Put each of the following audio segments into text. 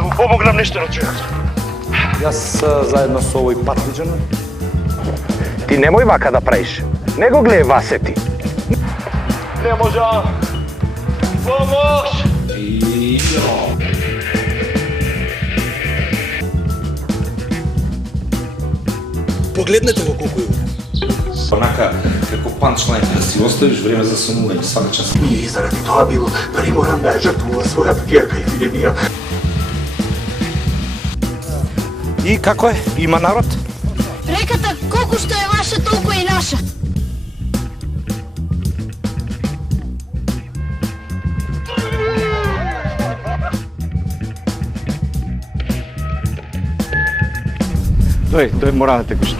да му помогнам нешто на човекот. Јас заедно со овој патлиџан. Ти немој вака да правиш. Не го гледај Васе ти. Не можам. Помош! Погледнете го колку е убав. Онака, како панчлайн, да си оставиш време за сонување свака час. И заради тоа бил приморан да жртвува својата ќерка и Филемија. И како е? Има народ? Реката колку што е ваша, толку е и наша. Тој мора да те кушне.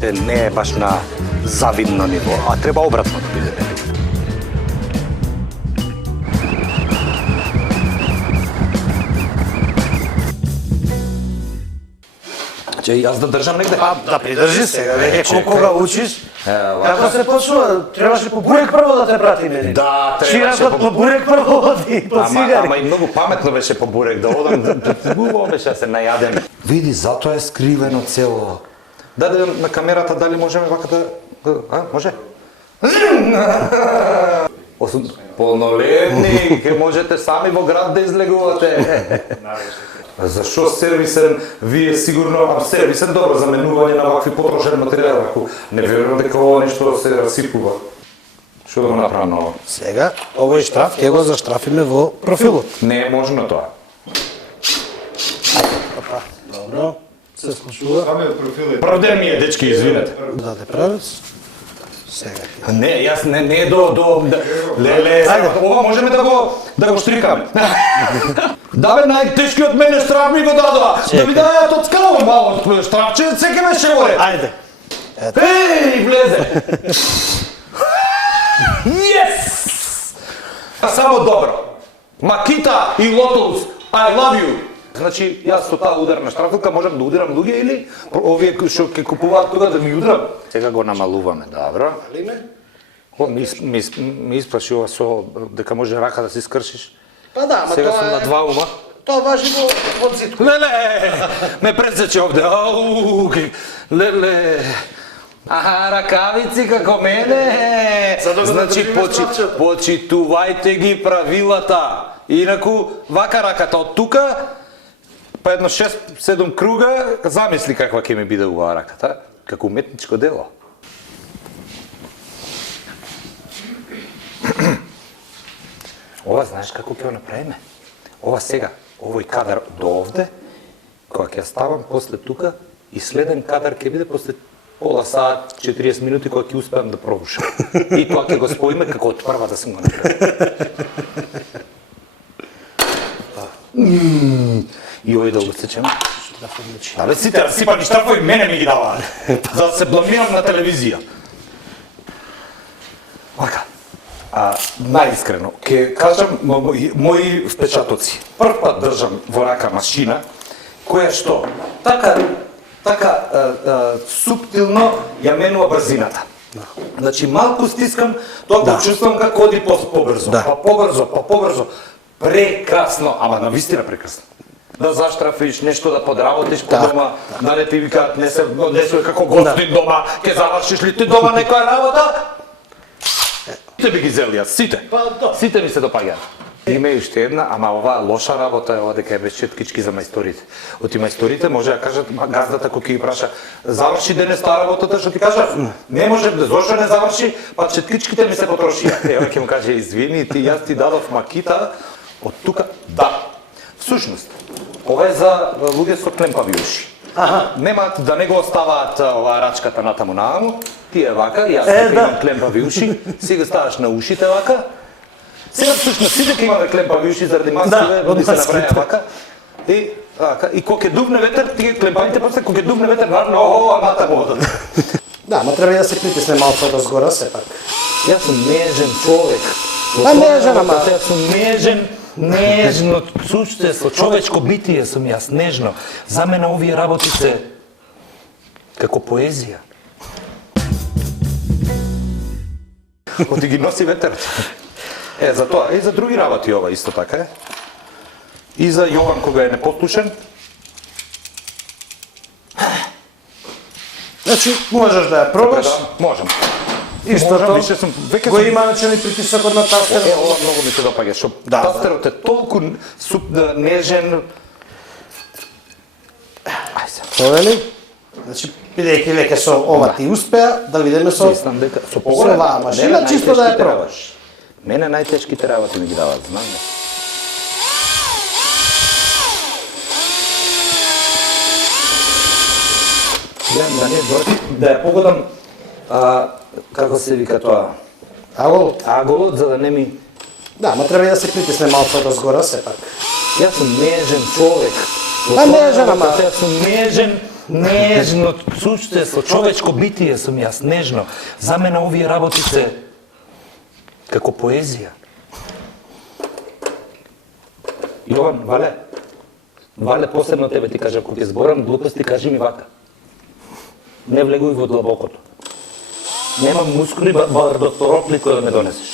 Не е баш на завидно ниво, а треба обратно да биде. Че јас да држам негде. Да придржи сега, веќе колку ga учиш. Како се почнува? Требаше по бурек прво да те прати мене. Да, Ширакот по бурек прво оди, по цигари. Ама и многу паметно беше по бурек да одам, убаво беше да се најадем. Види, затоа е скривено цело. Даде на камерата дали можеме вака да... може? Полнолетни, ке можете сами во град да излегувате. Зашо сервисен, вие сигурно, сервисен добро заменување на вакви потрошен материјал, ако не верувам дека ова нешто се расипува. Што да го направам ново? Сега, овој штраф ќе го заштрафиме во профилот. Не е можно тоа. Добро, се случува. Правден ми е, дечки, извинете. Даде правец. Сега. Не, јас не е до леле, ова можеме да го штрикаме. Да бе, најтешкиот мене штраф ми го дадоа. Да ви дајат од скала мало штрафче, секе беше горе. Ајде. Еј, влезе. Yes! Само добро. Макита и Лотус, I love you. Значи, јас со таа ударна штрафилка можам да удирам луѓе или овие што ќе купуваат тука да ми удрам? Сега го намалуваме, добро. Ми испраши ова со дека може рака да си скршиш. Па да, ама Сега сум тоа на е... два ума. Тоа важи во цитко. Леле, ме пресече овде. Ау, леле. Аха, ракавици како мене. Значи, почитувајте ги правилата. Инаку, вака раката од тука, па едно 6-7 круга, замисли каква ќе ми биде оваа раката. Како уметничко дело. Ова знаеш како ќе го направиме? Ова сега, овој кадар до овде, кога ќе ставам после тука, и следен кадар ќе биде после пола саат, 40 минути, кога ќе успеам да пробушам. И тоа ќе го споиме како од прва да сум го направил. И овој да го сечем. Абе, сите расипани штрафови мене ми ги даваа. За да се бламирам на телевизија. Вака. Најискрено, ќе кажам мои впечатоци. Прв пат држам во рака машина, која што така суптилно ја менува брзината. Значи, малку стискам, тоа го чувствам како оди побрзо, па побрзо. Прекрасно, ама навистина прекрасно. Да заштрафиш, нешто да подработиш по дома, да не ти викаат, не се како гостин дома, ќе завршиш ли ти дома некоја работа? Сите би ги зели јас, сите. Сите ми се допаѓаат. Има и уште една, ама оваа лоша работа е ова дека е без четкички за мајсторите. Оти мајсторите може да кажат газдата кој ќе ги праша заврши денес таа работата што ти кажа, не може зошто не заврши, па четкичките ми се потрошија. Ева ќе му каже извини, јас ти дадов макита од тука, да. Всушност, ова е за луѓе со клемпави уши. Нема да не го оставаат оваа рачката натаму, ти е вака, јас имам клемпави уши, си го ставаш на ушите вака. Сега всушност сите ќе имаме клемпави уши заради маските, да се направи вака. И кога ќе дувне ветер, тие клемпавите после кога ќе дувне ветер, натаму одат. Да, ма треба да се притисне малку од згора сепак. Јас сум нежен човек. Па нежен, ама... Јас сум нежен, нежно суштество, човечко битие сум јас, нежно. За мене овие работи се како поезија. Оти ги носи ветерот. За тоа, и за други работи ова исто така е. И за Јован кога е непослушен. Значи, можеш да ја пробаш. Можам. Истото, више сум веќе го сум- има начини притисокот на тастер. Ова многу ми се допаѓа, што Да, да. тастерот е толку нежен. Ај се. Повели? Значи, бидејќи леќе со ова ти успеа, да видиме со Мислам дека со оваа машина, чисто да ја пробаш. Мене најтешките работи ми ги даваат, знам. Да ја погодам, како се вика тоа, Агол? аголот, за да не ми... Да, ма треба и да се притисне малку од згора сепак. Јас сум нежен човек. Па нежен, ама- Јас сум нежен, нежно суштество, човечко битие сум јас, нежно. За мене овие работи се како поезија. Јован, Вале, посебно тебе ти кажам, кога ќе зборам глупости, кажи ми вака. Не влегуј во длабокото. Немам мускули барбаторопли кои да ме донесеш.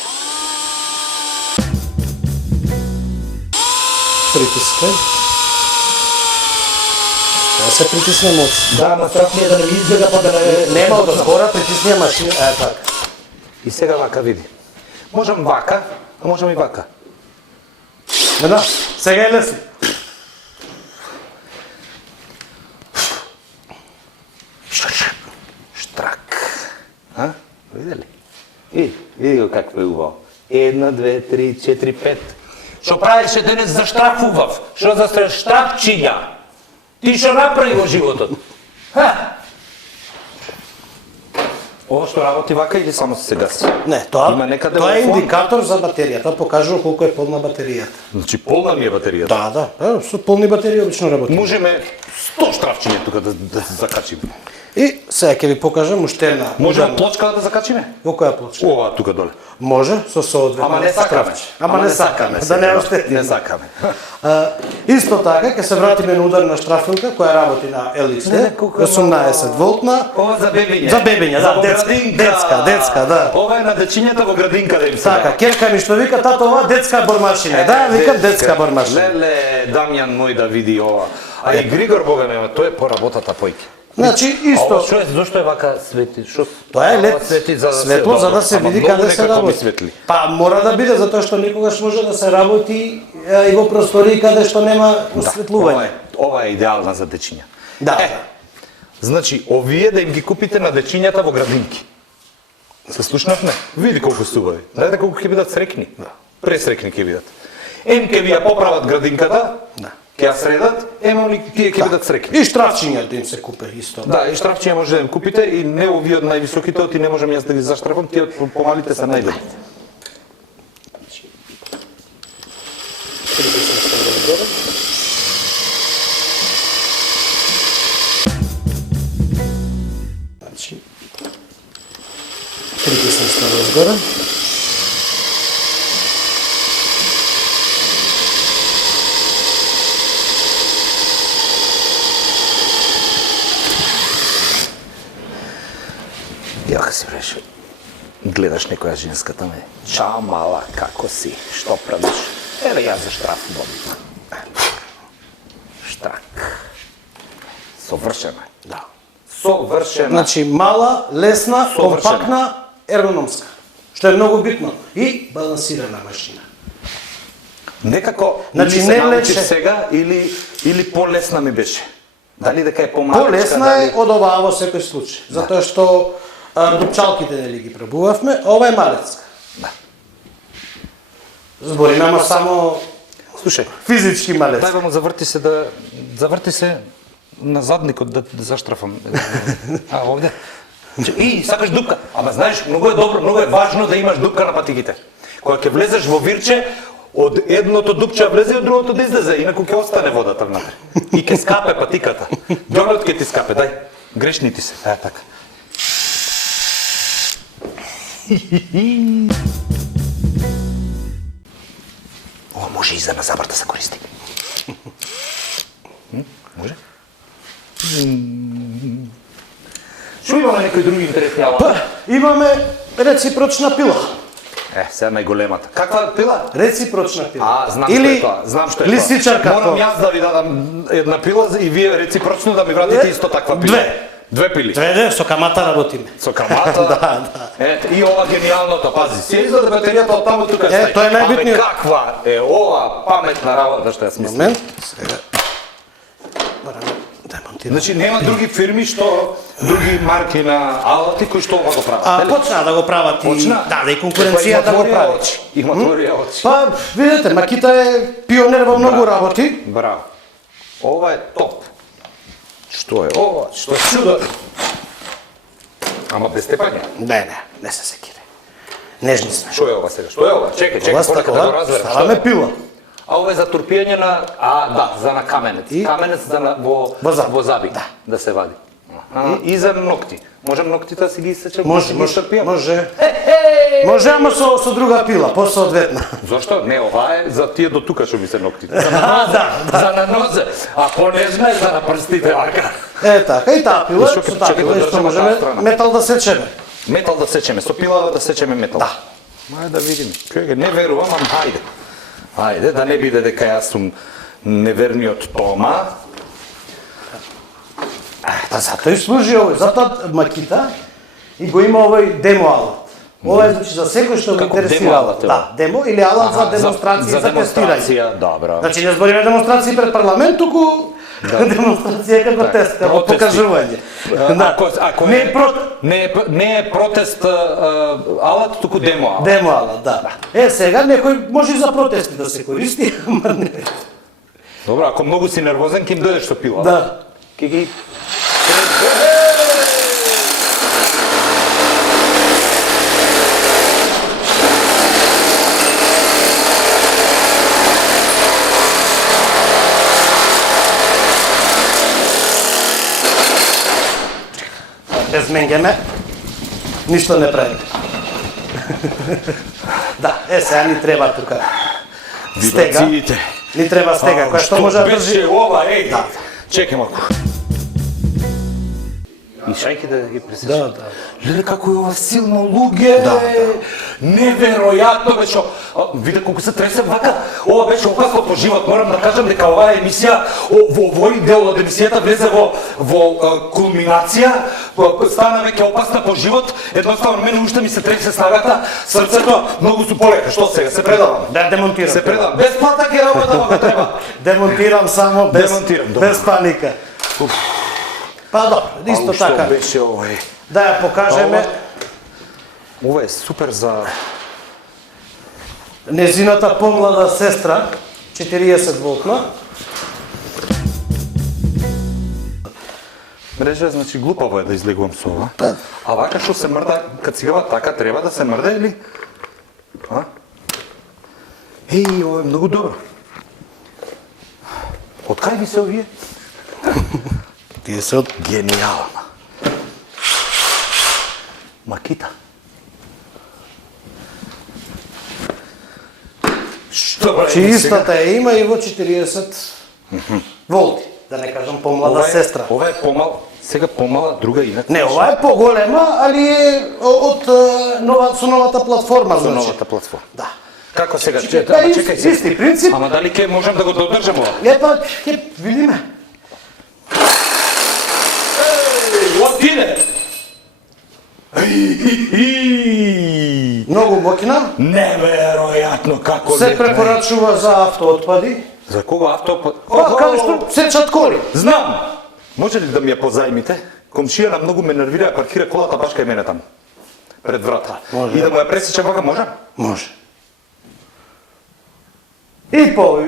Притискај. Да се притисне моц. Да, ма страх ми е да не ми избега, па да не... Нема од згора, притисни ја машина, така. И сега вака види. Можам вака, а можам и вака. Да, сега е лесно. Штрак. А? Видели? И, види го какво е убаво. 1, 2, 3, 4, 5. Што правеше денес за штрафував? Што за штрафчиња? Ти што направи во животот? Ха? Ова што работи вака или само се гаси? Не, тоа, Има некаде тоа е во фон. индикатор за батерија. Тоа покажува колку е полна батеријата. Значи полна ми е батеријата. Да, да. Со полни батерии обично работи. Можеме 100 штрафчиња тука да закачиме. И сега ќе ви покажам уште една. Можеме плочка да закачиме? Во која плочка? Ова тука доле. Може, со соодветно. Ама не сакаме. Ама не сакаме, да не оштетиме. Не сакаме. Исто така, ќе се вратиме на ударна штрафилка која работи на LXD, 18 волтна. Ова за бебиња. За бебиња, да, Во детска, градинка. детска, да. Ова е на дечињата во градинка да им се. Така, керка ми што вика тато ова детска бормашина. Да, вика детска бормашина. Леле, Дамјан мој да види ова. А и Григор Бога нема, тоа е поработата појки. Значи, Ова исто, што е, зошто е вака свети? Што? тоа е Ова лед, свети за да светло за да се Ама види многу каде се некако ми работи. светли. Па мора да биде, затоа што никогаш може да се работи и во простори каде што нема осветлување. Ова е идеална за дечиња. Да. Значи, овие да им ги купите на дечињата во градинки. Се слушнавме? Види колку се убави. Знаете колку ќе бидат срекни? Да. Пресрекни ќе бидат. Ем ќе ви ја поправат градинката, Да. ќе ја средат, емо тие ќе бидат срекни. И штрафчиња да им се купе исто. Да, и штрафчиња може да им купите и не овие од највисоките, оти не можам јас да ги заштрафам, тие од помалите се најдобри. Значи, притиснем ставо згоре. Јака си бреше. Гледаш некоја женска таме. Чао мала, како си? Што правиш? Еве јас за штраф добив. Штрак. Совршена. Да. Совршена. Значи, мала, лесна, Совршена. компактна, ергономска. Што е многу битно. И балансирана машина. Некако, Значи, или се не научив лече. сега, или полесна ми беше. Дали дека е помалечка, Полесна е од оваа во секој случај. Затоа што дупчалките нели ги пробувавме, ова е малецка. Да. Збориме ама само Слушај, физички малец. дај му заврти се на задникот да заштрафам. А овде. И сакаш дупка. Ама знаеш, многу е добро, многу е важно да имаш дупка на патиките. Кога ќе влезеш во вирче, од едното дупче влезе и од другото да излезе, инаку ќе остане водата внатре. И ќе скапе патиката. Донот ќе ти скапе, дај. Грешни ти се. Така. Ова може и за на забар да се користи. Може? Што имаме некои други интересни алати? Па, имаме реципрочна пила. сега најголемата. Каква пила? Реципрочна пила. Знам што е тоа. Знам што е тоа. лисичарка. Морам јас да ви дадам една пила и вие реципрочно да ми вратите исто таква пила. Две пили. Две, со камата работиме. Со камата. Ете, и ова гениалното, пази. Се издаде батеријата од таму тука стои. Тоа е најбитниот. Каква е ова паметна работа што ја смислам. Момент. Сега. Мораме демонтираме. Значи нема други фирми други марки на алати кои што ова го прават. Почна да го прават и Почна? да и конкуренцијата го прави. Има отворија очи. Па, видите, Макита е пионер во многу работи. Браво. Ова е топ. Што е ова? Што е чудо? Ама без степања. Не се секире. Нежни сме. Што е ова сега? Што е ова? Чекај, Ова понека да го разверам. ставаме пила. А ова е за турпијање на за на каменец. Каменец во заби. Да се вади. И за ногти. Можем ноктите да си ги исечем? Може. Може, ама со друга пила, посоодветна. Зошто? Не, ова е за тие до тука што ми се ноктите. За на нозе. А понежна е за на прстите вака. Така, и таа пила, Зашто, со таа чекај да пила, што држаме можеме таа страна. метал да сечеме. Метал да сечеме, со пилава да сечеме метал. Да. Мај да видиме. Чекај, не верувам, ама хајде. Хајде, да не биде дека јас сум неверниот Тома. Затоа и служи овој, затоа Макита и го има овој демо алат. Ова е значи за секој што го Како интересира. демо алат, ево? Да, демо или алат за демонстрација, за тестирање. демонстрација, добро. Значи не збориме демонстрација пред парламент, туку демонстрација како тест, како Протести. покажување. Ако Не е не е протест алат, туку демо алат. Демо алат, да. Сега некој може и за протести да се користи, ама не. Добро, ако многу си нервозен, ќе им дојдеш што пила. Да. Ке ги... Без менгеме, ништо не прави. Да, сега ни треба тука стега. Вибрациите. Ни треба стега, која што може да држи. Беше ова, да. Чекай малку. И шајки да ги пресече. Да. Леле, како е ова силно луѓе. Да. Неверојатно беше. Виде колку се тресе вака. Ова беше опасно по живот. Морам да кажам дека оваа емисија, во овој дел од емисијата влезе во кулминација. Стана веќе опасна по живот. Едноставно мене уште ми се тресе снагата, срцето многу су полека. Што сега се предавам? Да, демонтирам. Се предавам. Без плата ќе работам ако треба. Демонтирам само без паника. Па добро, исто така. Што беше овој? Да ја покажеме Ова е супер за... незината помлада сестра, 40 волтна. Мрежа, значи глупаво е да излегувам со ова. А вака што се мрда, кад цигава така треба да се мрда или? Еј, ова е многу добро. Од кај ви се овие? Тие се од Гениална. Макита. Што бе? Че истата ја има и во 40 волти, да не кажам помлада сестра. Ова е помал, сега помала, друга инака. Не, ова е поголема, али е од со новата платформа, Со значи. новата платформа. Да. Како сега? Чекај, исти принцип. Ама дали ќе можам да го додржам ова? Епа, ќе видиме. Отиде! Многу мокина. Неверојатно како Се препорачува за автоотпади. За кого автопад? Каде што сечат коли. Знам! Може ли да ми ја позајмите? Комшија на многу ме нервира, паркира колата баш кај мене таму. Пред врата. Може. И да му ја пресечам вака, може? Може. И по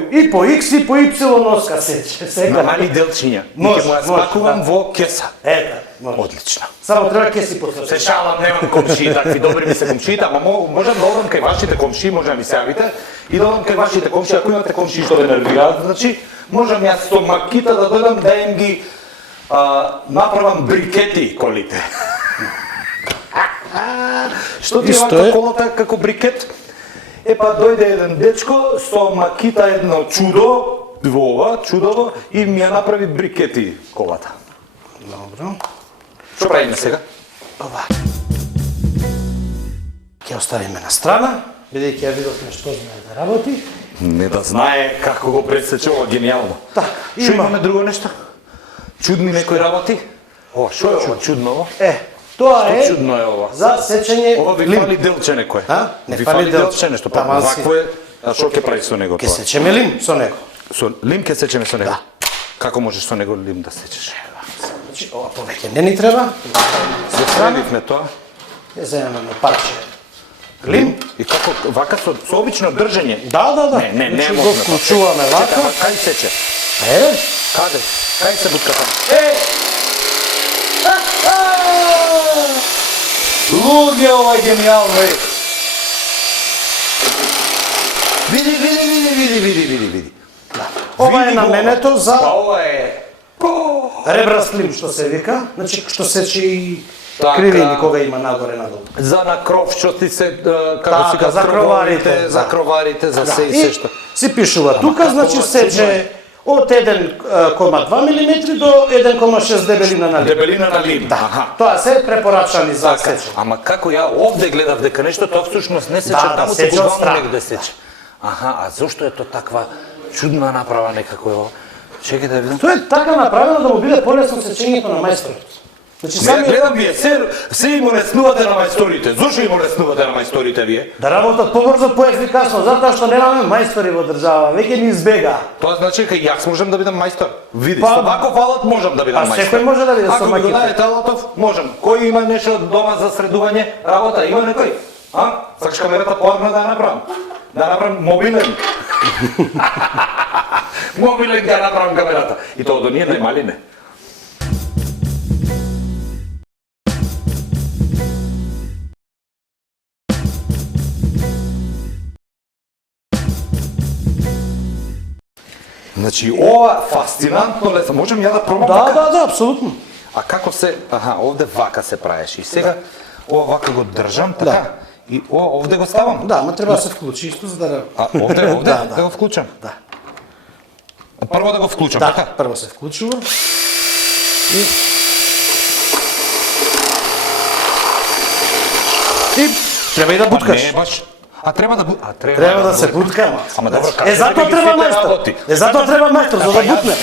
X и по Y носка сече. На Сега. мали делчиња. И Може, ќе му ја може, спакувам да. во кеса. Ета, може. Одлично. Само треба ќе си потврди. Се шалам, немам комшии, такви добри ми се комшиите, ама можам да одам кај вашите комшии, можам да ми се јавите и да одам кај вашите комшии, ако имате комшии што ве нервираат, значи можам јас со Макита да дојдам да им ги направам брикети колите. Што ти е Исто вака е. колата како брикет? Епа дојде еден дечко со Макита едно чудо, во ова чудово и ми ја направи брикети колата. Добро. Што правиме сега? Ова. Ќе оставиме на страна. бидејќи ја видовме што знае да работи. Не да знае како го пресече, ова гениално. Така, Што има. имаме друго нешто? Чудни некои работи? О, што е ова чудно ова? Тоа Што е чудно е ова? за сечење Ова ви лим. фали делче некое. А? Не Ви фали фали делче. делче нешто, па Таман си. вакво е. А што ќе прави со него Ке тоа? сечеме лим со него. Со лим ќе сечеме со него. Да. Како можеш со него лим да сечеш? Значи, ова повеќе не ни треба. Се средивме тоа. Ја земеме парче лим. И како вака со обично држење? Да. Не Значи, можеме. го вклучуваме вака. Кај сече? Каде? Кај се бутка таму? Луѓе, ова е гениално, е. Види. Ова е Види го наменето за Па ова е... ребраст лим, што се вика. Значи, што сече и Така. кривини кога има нагоре надолу. За на кров, што ти се, како Така, си га за кроварите, за да. кроварите, за се и се што. Си пишува тука, како значи ова сече од 1,2 мм до 1,6 дебелина на лим. Дебелина на лим. Аха. Тоа се препорачани за Така, сече. ама како ја овде гледав дека нешто тоа всушност не сече, Да, таму се сече од буквално страна. негде сече. Аха, а зошто е тоа таква чудна направа некако е ова? Чекај да видам. Тоа е така направено да му биде полесно сечењето на мајсторот. Значи Не, сами гледам вие, се им улеснувате на мајсторите. Зошто им улеснувате на мајсторите вие? да работат побрзо, поефикасно, затоа што немаме мајстори во држава, веќе ни избега. Тоа значи дека јас можам да бидам мајстор. Види, Па, со ваков алат можам да бидам па мајстор. секој може да биде со Ако ми го маките. дадете алатов, можам. Кој има нешто дома за средување работа? Има некој? А? Сакаш камерата поарна да ја направам? Да ја направам мобилен. Мобилен да ја направам камерата. И тоа до ние најмали не. Значи, ова фасцинантно лесно. Можам ја да пробам вака? Да, апсолутно. А како се, овде вака се правеше. И сега ова вака го држам, така. И овде го ставам. Да, ма треба да се вклучи исто за да... А овде Да, да го вклучам. Да. Прво да го вклучам, Да, така? прво се вклучува. И треба и да буткаш. Не баш. А треба да Треба да се бутка, ама. Ама добро, Е, затоа ги треба сите мајстор. работи. Е, затоа треба мајстор, за да бутне.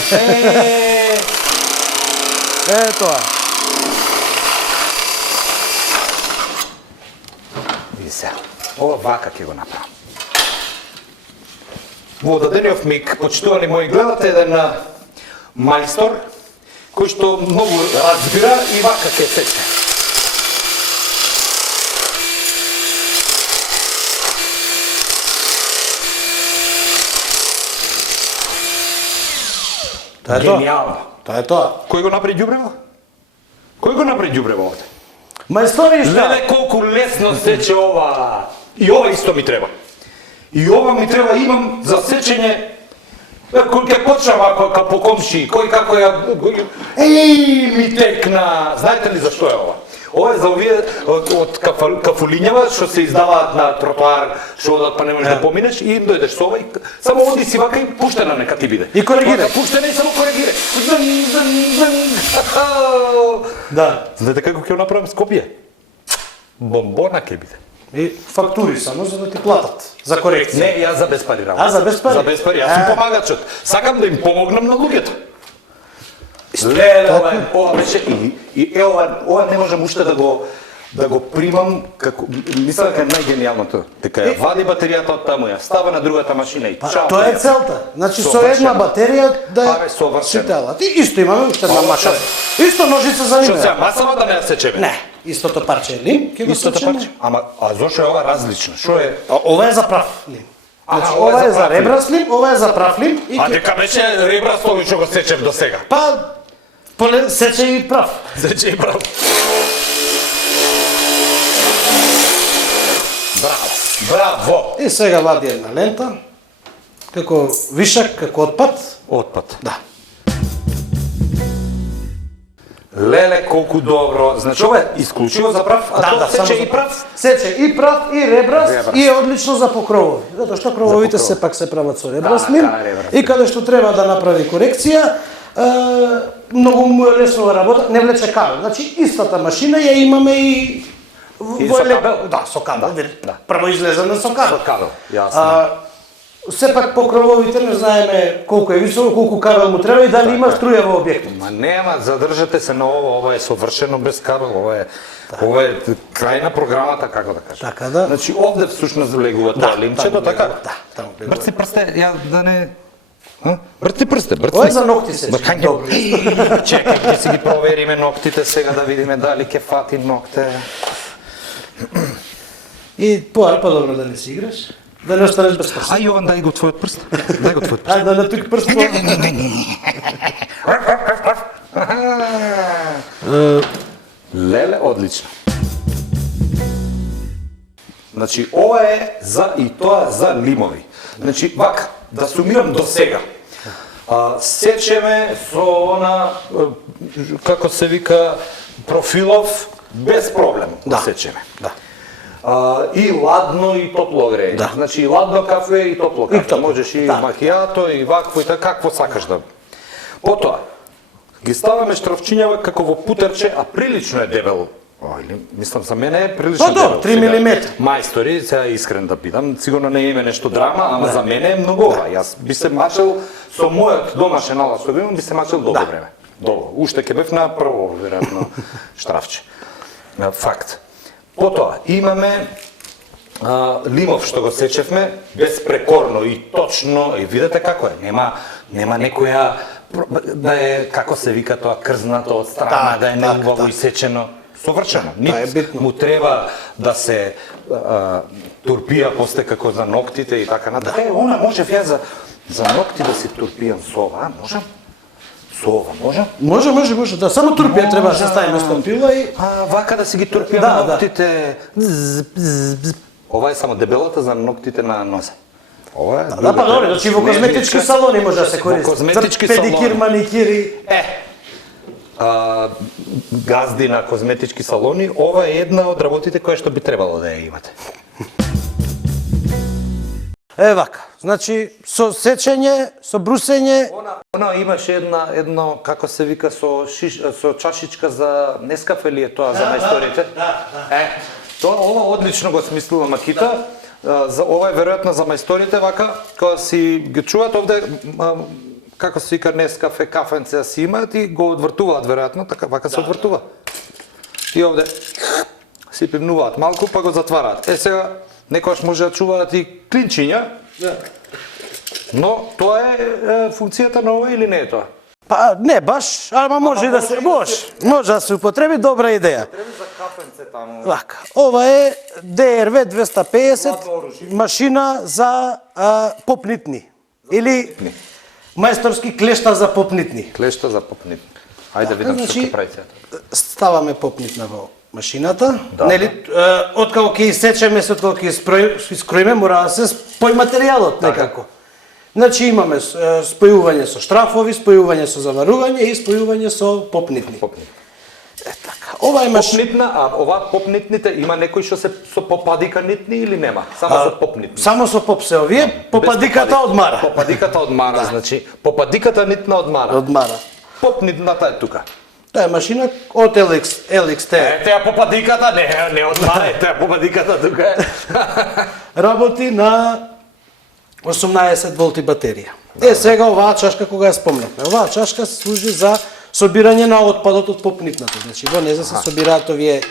Е, тоа. Види се. Ова вака ќе го направам. Во дадениот миг, почитувани мои, гледате еден мајстор кој што многу разбира и вака ќе сече. Тоа е тоа. Гениално. Тоа е тоа. Кој го направи ѓубрево? Кој го направи ѓубрево овде? Мајстори што? Леле колку лесно сече ова. И ова исто ми треба. И ова ми треба, имам за сечење. Кој ќе почна вака по комши, кој како ја... Еј, ми текна! Знаете ли зашто е ова? Ова е за овие од кафулињава што се издаваат на тротоар, што одат па не можеш да поминеш и им дојдеш со ова и само оди си вака и пуштена нека ти биде. И коригирај. Пуштена и само коригирај. Да. Знаете како ќе го направам Скопје? Бомбона ќе биде. И фактури само за да ти платат за корекција. Не, јас за без пари работам. А, за без пари? За без пари, јас сум помагачот. Сакам да им помогнам на луѓето. Леле, ова беше и ова не можам уште да го примам како мислам дека е најгениалното. Дека ја вади батеријата од таму, ја става на другата машина и чао. Тоа е целта. Значи со една батерија да Абе, совршено. сите алати. Исто имаме уште една машина. Исто ножица за Што ниве. се масава да не ја сечеме? Не, истото парче лим, ќе го Истото сечеме. парче. Ама зошто е ова различно? Што е? Ова е за прав лим. Значи, ова е за ребрас лим, ова е за прав лим и А дека беше ребрасто што го сечев до сега. па сече и прав. Сече и прав. Браво. Браво. И сега вади една лента, како вишак, како отпад. Отпад. Да. Леле, колку добро. Значи, ова е исклучиво за прав, а тоа само сече за и прав. Сече и прав, и ребрас, Ребрас. и е одлично за покровови. Затоа што крововите покров. сепак се прават со ребрас Така, лим. ребрас И каде што треба да направи корекција, многу му е лесно да работа, не влече кабел. Значи, истата машина ја имаме и И Во со еле- кабел? Да, со кабел. Да. Прво излезане со кабел. Со кабел, јасно. Сепак по крововите не знаеме колку е високо, колку кабел му треба и дали има струја во објектот. Ма нема, задржате се на ова е совршено без кабел, ова е крај на програмата, како да кажам. Така да. Значи овде всушност влегува тоа линчето, така? Да, таму влегува. Брци прсте, ја да не... Брци прсте, брци. Ова е за ногти се. Добро. Чекај, ќе си ги провериме ноктите сега да видиме дали ќе фати ногте. И по-добро да не си играш, да не останеш без прст. Ај Јован, дај го твојот прст. Дај го твојот прст. Ајде да натук прст. Леле, одлично. Значи, ова е за и тоа за лимови. Значи, вака, да сумирам до сега. Сечеме со она, како се вика, профилов, без проблем да сечеме. Да. И ладно и топло греје. Да. Значи, и ладно кафе и топло кафе. топло. Можеш и Да. макијато, и вакво, и така, какво сакаш да... Потоа, ги ставаме штрафчињава како во путерче, а прилично е дебел. Или, мислам, за мене е прилично Па добро, дебел. 3 сега. милиметри. Мајстори, сега искрен да питам, сигурно не име нешто драма, ама за мене е многова. Јас би се мачел со мојот домашен алат што имам, би се мачел долго време. Долго. Уште ќе бев на прво, веројатно, штрафче. Факт. Потоа, имаме лимов што го сечевме, безпрекорно и точно, и видите како е, нема некоја да е, како се вика тоа, крзнато од страна, да е неубаво исечено. Совршено. тоа е битно. Му треба да се турпија после како за ноктите и така натаму. Она можев ја за нокти да си турпијам со ова, можам? Со ова, можам? Може, да. Само турпија треба да се стави на стампила и... Вака да си ги турпијам Да, да. ноктите. Ова е само дебелата за ноктите на нозе. Ова е. Да, па добре, значи во козметички салони може да се користи. Во козметички За педикир, салони. маникири. Газди на козметички салони, ова е една од работите која што би требало да ја имате. Вака, значи со сечење, со брусење, Она имаше едно како се вика со чашичка за Нескафе ли е тоа за мајсторите? Тоа ова одлично го смислила Макита. За ова е веројатно за мајсторите вака, кога си ги чуваат овде како се вика Нескафе, кафенце си имаат и го одвртуваат веројатно, така вака се одвртува. И овде си пивнуваат малку па го затвараат. Сега некојаш може да чуваат и клинчиња. Но тоа е функцијата на ова или не е тоа? па не баш, ама може и да се може да се употреби, добра идеја. Треба за кафенце таму. Вака, ова е DRV 250 машина за попнитни или мајсторски клешта за попнитни. Клешта за попнит. Ајде да видам што значи, ќе прави сега. Ставаме попнитна во машината, нели, откако ќе исечеме, се откако ќе искроиме, мора да се спои материјалот некако. Значи имаме спојување со штрафови, спојување со заварување и спојување со попнитни. Попнит. Така, ова е машина. Попнитна, а ова попнитните има некои што се со попадика нитни или нема? Само со попнитни. Само со поп се овие, попадиката одмара. Попадиката одмара, значи попадиката нитна одмара. Одмара. Попнитната е тука. Тоа е машина од LXT. Теа попадиката не одмара, теа попадиката тука е. Работи на 18 волти батерија. Сега оваа чашка кога ја спомнавме. Оваа чашка служи за собирање на отпадот од попнитната. Значи во неја се собираат овие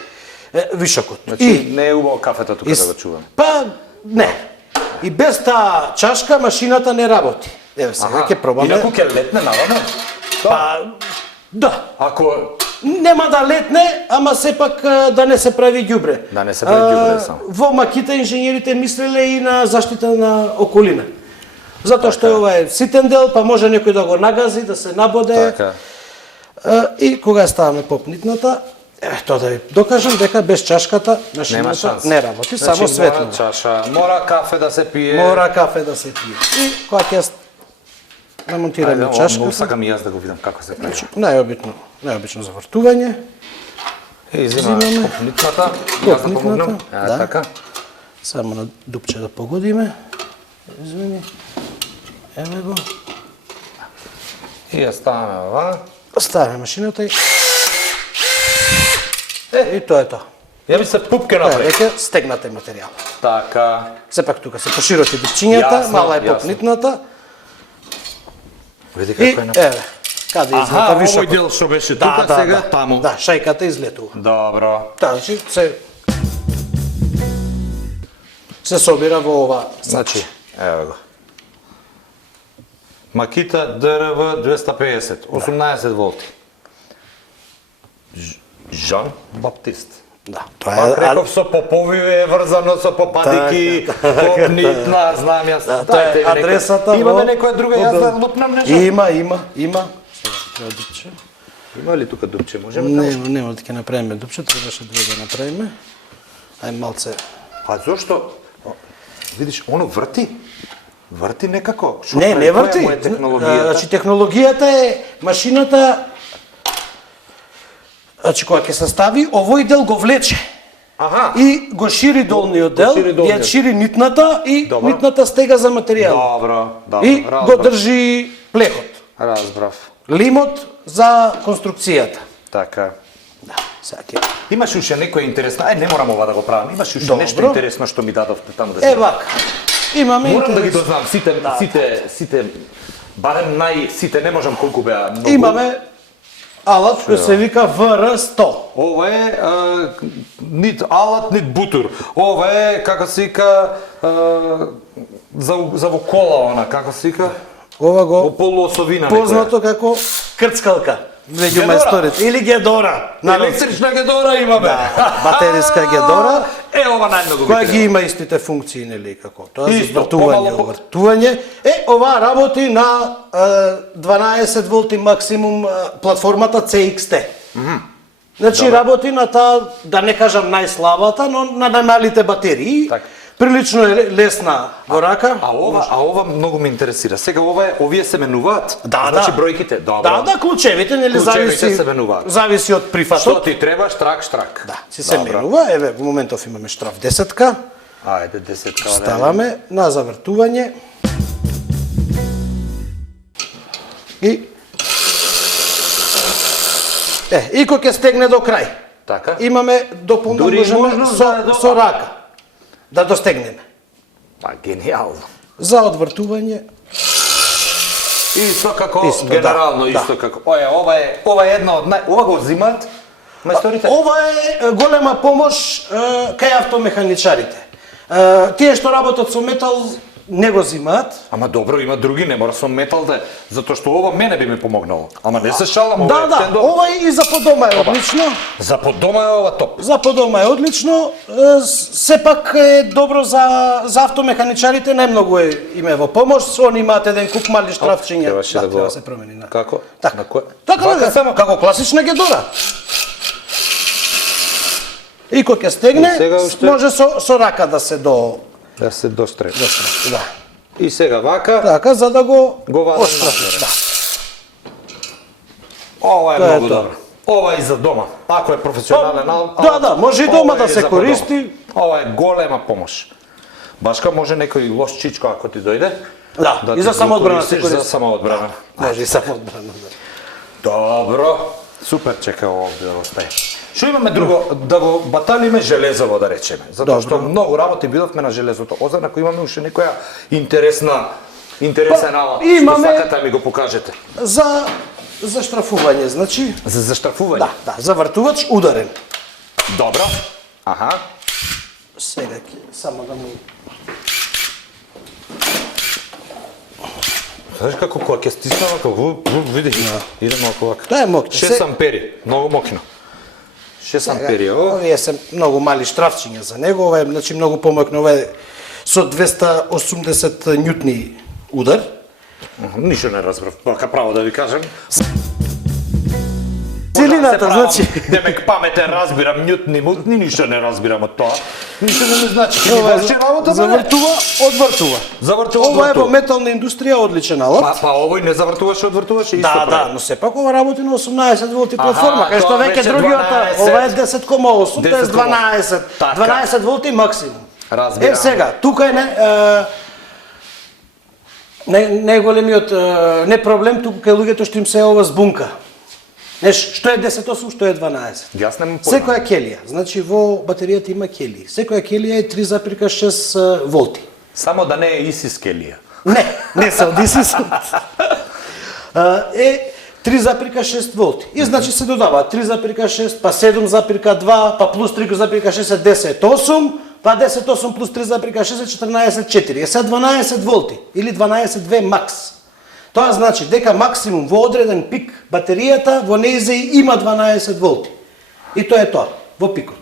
вишокот. Значи не е убаво кафето тука да го чуваме. Па не. И без таа чашка машината не работи. Еве сега ќе пробаме. Инаку ќе летне наваму. Па да. Ако Нема да летне, ама сепак да не се прави ѓубре. Да не се прави ѓубре само. Во Макита инженерите мислеле и на заштита на околина. Затоа што ова е ситен дел, па може некој да го нагази, да се набоде. така. И кога ја ставаме попнитната, тоа да ви докажам дека без чашката Нема машината шанс. не работи, Значи, само светло. Мора чаша, мора кафе да се пие. Мора кафе да се пие. И кога ќе намонтираме Многу чашката, сакам и јас да го видам како се прави. најобично завртување. Изима попнитната, јас да помогнам. да. Така. Само на дупче да погодиме. Извини. Еве го. И ја ставаме ова. Ставаме машината и... И тоа е тоа. Јави се пупке Тоа е напред. веќе стегнат е материјал. Така. Сепак тука се пошироки дупчињата, Јасно, мала е јасно. попнитната. Види И како е направено. еве, каде излета Аха, вишоко. овој дел што беше Да, тука, да, сега да. таму. Да, шајката излетува. Добро. Значи се собира во ова. Значи, ево го. Макита ДРВ 250, 18 волти. Жан Баптист. Да, тоа Пак е реков со попови е врзано со попадики, попнитна, знам јас. тоа е адресата. Има во- ли некоја друга, јас да лупнам нешто? Има. Сега треба дупче. Има ли тука дупче, можеме таму? Нема да ќе направиме дупче, требаше две да направиме. Ај малце. А зошто? Видиш, оно врти. Врти некако. Шо Не прави? Која врти. му е технологијата? Значи технологијата е машината. Значи кога ќе се стави, овој дел го влече. Аха. И го шири долниот дел, шири долниот. ја шири нитната и Добро. нитната стега за материјал. Добро, добро. И го држи плехот. Разбрав. Лимот за конструкцијата. Така. Да, сега ќе. Имаш уште некој интересно, ај не морам ова да го правам. Имаш уште Добро. нешто интересно што ми дадовте таму да Е вака. Имаме Морам да ги интерес. дознам сите барем сите не можам колку беа многу. Имаме алат кој се вика VR100. Ова е нит алат, нит бутур. Ова е како се вика за во кола она, како се вика? Ова Во го полуосовина познато како крцкалка меѓу Гедора. мајсторите или гедора. народски. Електрична гедора имаме. Да, батериска гедора. Е, ова најмногу Која ми ги треба. има истите функции, нели, како тоа за Исто, вртување, помало овртување. Ова работи на 12 волти максимум платформата CXT. Значи работи на таа, да не кажам најслабата, но на најмалите батерии. Така. Прилично е лесна во рака. А ова многу ме интересира. Сега овие се менуваат? Да, Значи да. бројките, добро. Да, клучевите, нели, Клучевите се менуваат. зависи од Што прифатот. ти треба, штрак. Да, се Добро. менува. Еве, во моментов имаме штраф 10-ка. Ајде, 10 као да Ставаме на завртување. И и кога ќе стегне до крај. Така. Имаме дополнено Дури можеме можност со рака да достегнеме. Па гениално. За одвртување Исто како Исто, генерално да, исто како. Ова е една од ова го взимаат мајсторите. ова е голема помош кај автомеханичарите. Тие што работат со метал не го зимаат. Ама добро, има други, не мора со метал да е, затоа што ова мене би ми помогнало. Ама не се шалам, ова Да, е да, тендо. ова и за подома е одлично. За под дома е ова топ. За подома е одлично, сепак е добро за автомеханичарите, најмногу име во помош, они имаат еден куп мали штрафчиња. Требаше да го треба се промени. Да. Како? Така. На кој? Така Вака да, само? како класична гедора. И кога ќе стегне, И сега уште- може со рака да се Да се достре. да. И сега вака. Така за да го Го вадам отштрафи. назад. Да. Ова е Тоа е многу тоа. добро. Ова е и за дома. Ако е професионален Да, може и дома ова да е се за подома. користи. Ова е голема помош. Башка може некој лош чичко ако ти дојде. Да, и ти за го самоодбрана се користиш За користи. самоодбрана. Може и само одбрана. Да. Добро. Супер, чека овде да остае. Што имаме друго? Да го баталиме железово, да речеме. Затоа што многу работи бидовме на железото. Озар, ако имаме уште некоја интересен алат, што имаме- сакате да ми го покажете. За штрафување, значи, За заштрафување? да, завртувач ударен. Добро. Аха. Сега ќе само да му Знаеш како кога ќе стиснам како види. Иде малку вака. Тоа е мокно. 6 ампери, многу мокно. 6 ампери, ово. Овие се многу мали штрафчиња за него, ова е значи многу помокно, ова е со 280 њутни удар. Ништо не разбрав, вака право да ви кажам. Силината, значи, Демек паметен разбирам, мутни, ништо не разбирам од тоа. Ништо не ми значи. Ќе ми ова е врши работа, бе? завртува, одвртува. Завртува, Ова е во одвртува. метална индустрија одличен алат. Па овој не завртуваше, одвртуваше исто Да, прави. но сепак ова работи на 18 волти платформа, кај што тоа веќе беше другиот, 12. ова е 10,8, тоа е 12, Така. 12 волти максимум. Разбирам. Сега, тука е не големиот не проблем туку кај луѓето што им се ова збунка. Знаеш, што е 10-8, што е 12? Јас немам појма. Секоја келија, значи во батеријата има келии. Секоја келија е 3,6 волти. Само да не е Исис келија. Не се од Исис. Е 3,6 волти. И значи се додава 3,6, па 7,2, па плюс 3,6 е 10,8, па 10,8 плюс 3,6 е 14,4. Е сега 12 волти или 12,2 макс. Тоа значи дека максимум во одреден пик батеријата во нејзе има 12 волти. И тоа е тоа, во пикот.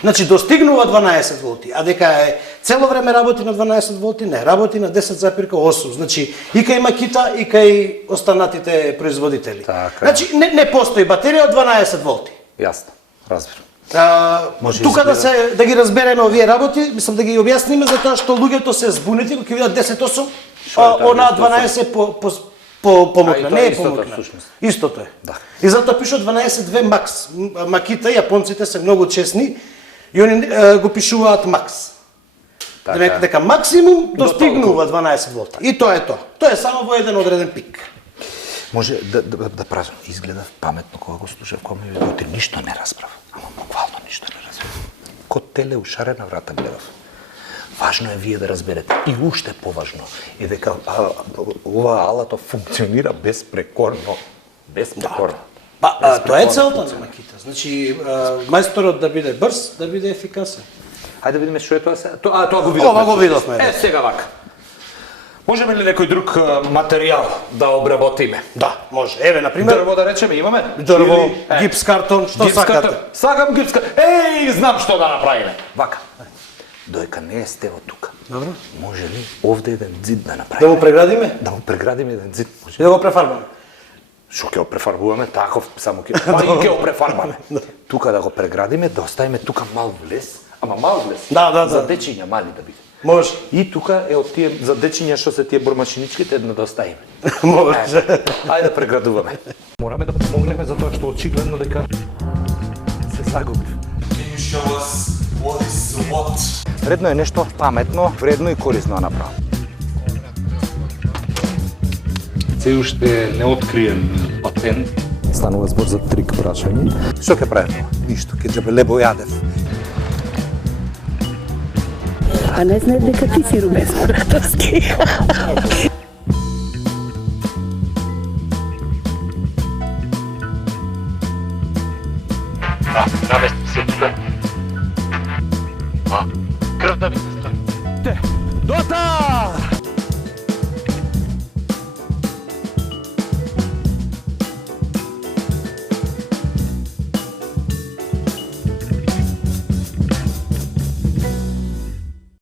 Значи достигнува 12 волти, а дека е цело време работи на 12 волти, не, работи на 10,8. Значи и кај Макита и кај останатите производители. Така. Значи не постои батерија од 12 волти. Јасно, разбирам. Може тука да ги разбереме овие работи, мислам да ги објасниме затоа што луѓето се збунети кога видат 10,8, она 12 помокна, не е помокна. Истото е. Да. И затоа пишува 12,2 макс. Макита, јапонците се многу честни и они го пишуваат макс. Така. Дека максимум достигнува 12 волта. И тоа е тоа. Тоа е само во еден одреден пик. Може да празно изгледав паметно кога го слушав, кога ми видео, ништо не разбрав. Ама буквално ништо не разбрав. Ко теле ушарена врата гледав. Важно е вие да разберете. И уште поважно е дека ова алато функционира безпрекорно. Безпрекорно. Па, тоа е целта на Макита. Значи, мајсторот да биде брз, да биде ефикасен. Ајде да видиме што е тоа сега. Тоа го видовме. Ова го видовме. Е, сега вака. Можеме ли некој друг материјал да обработиме? Да, може. Еве, на пример, Дрво да речеме, имаме? дрво, Или, гипс картон, што гипс сакате? картон. Сакам гипс картон. Еј, знам што да направиме. Вака. Доека не е стево тука. Добро. Може ли овде еден зид да Да направиме? му преградиме? Да му преградиме еден зид. Може. И да го префарбаме. Шо ќе го префарбуваме таков, само ќе па и ќе го префарбаме. Тука да го преградиме, да оставиме тука мал влез, Ама мал влез. Да. за дечиња мали да биде. Може. И тука е од тие за дечиња што се тие бормашиничките едно да оставиме. Може. Ајде да преградуваме. Мораме да помогнеме за тоа што очигледно дека се загуби. Вредно е нешто паметно, вредно и корисно да направам. Се уште не откриен патент. Станува збор за трик прашање. Што ќе правиме? Ништо, ќе џабелебо јадев. А не знае дека ти си Рубен Смуратовски. Навести се тука. Крв да ви се стане. Дота!